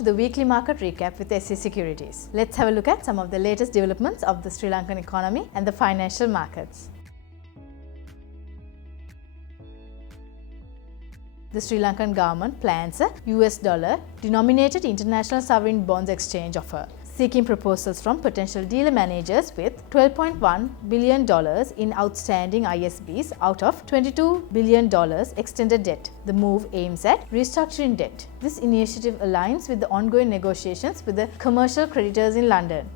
to the weekly market recap with SC Securities. Let's have a look at some of the latest developments of the Sri Lankan economy and the financial markets. The Sri Lankan government plans a US dollar denominated international sovereign bonds exchange offer, seeking proposals from potential dealer managers with $12.1 billion in outstanding ISBs out of $22 billion extended debt. The move aims at restructuring debt. This initiative aligns with the ongoing negotiations with the commercial creditors in London.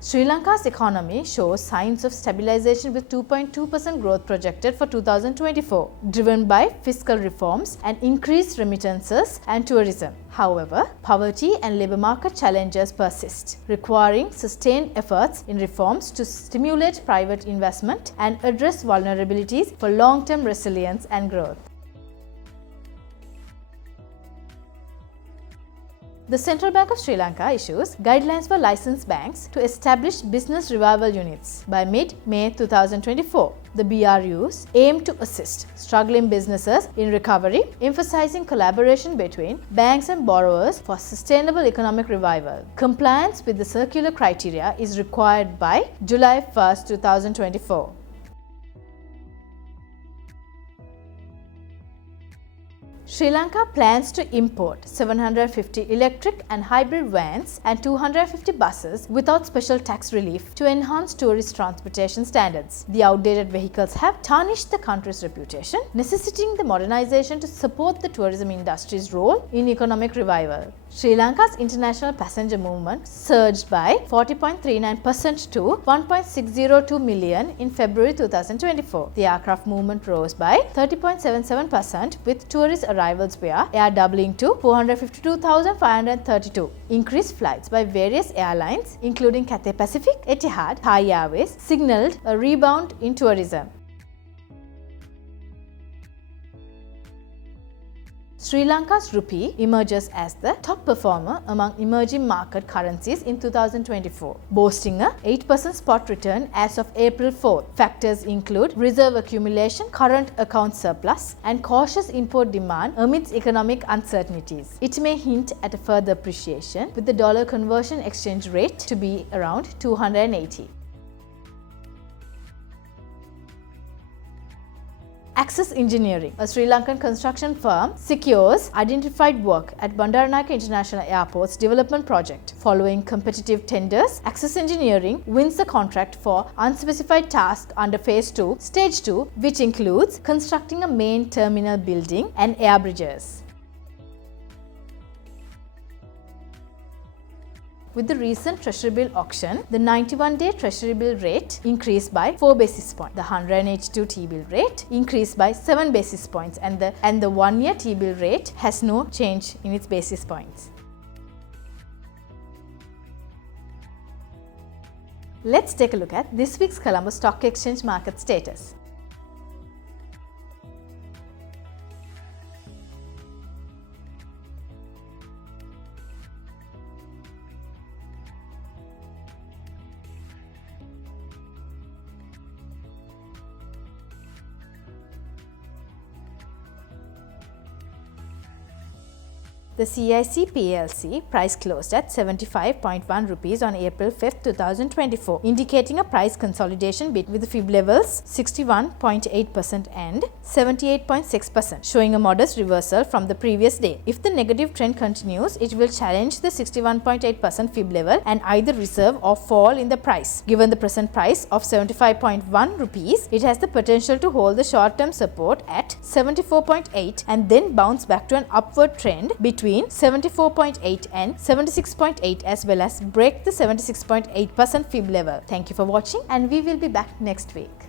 Sri Lanka's economy shows signs of stabilization with 2.2% growth projected for 2024, driven by fiscal reforms and increased remittances and tourism. However, poverty and labour market challenges persist, requiring sustained efforts in reforms to stimulate private investment and address vulnerabilities for long-term resilience and growth. The Central Bank of Sri Lanka issues guidelines for licensed banks to establish business revival units by mid-May 2024. The BRUs aim to assist struggling businesses in recovery, emphasizing collaboration between banks and borrowers for sustainable economic revival. Compliance with the circular criteria is required by July 1, 2024. Sri Lanka plans to import 750 electric and hybrid vans and 250 buses without special tax relief to enhance tourist transportation standards. The outdated vehicles have tarnished the country's reputation, necessitating the modernization to support the tourism industry's role in economic revival. Sri Lanka's international passenger movement surged by 40.39% to 1.602 million in February 2024. The aircraft movement rose by 30.77% with tourist arrivals via air doubling to 452,532. Increased flights by various airlines including Cathay Pacific, Etihad, Thai Airways signaled a rebound in tourism. Sri Lanka's rupee emerges as the top performer among emerging market currencies in 2024, boasting a 8% spot return as of April 4. Factors include reserve accumulation, current account surplus, and cautious import demand amidst economic uncertainties. It may hint at a further appreciation, with the dollar conversion exchange rate to be around 280. Access Engineering, a Sri Lankan construction firm, secures identified work at Bandaranaike International Airport's development project. Following competitive tenders, Access Engineering wins the contract for unspecified task under Phase 2, Stage 2, which includes constructing a main terminal building and air bridges. With the recent Treasury-bill auction, the 91-day Treasury-bill rate increased by 4 basis points. The 182 T-bill rate increased by 7 basis points, and the 1-year T-bill rate has no change in its basis points. Let's take a look at this week's Colombo Stock Exchange market status. The CIC PLC price closed at 75.1 rupees on April 5, 2024, indicating a price consolidation with the fib levels 61.8% and 78.6%, showing a modest reversal from the previous day. If the negative trend continues, it will challenge the 61.8% fib level and either reserve or fall in the price. Given the present price of 75.1 rupees, it has the potential to hold the short-term support at 74.8 and then bounce back to an upward trend between 74.8 and 76.8, as well as break the 76.8% fib level. Thank you for watching, and we will be back next week.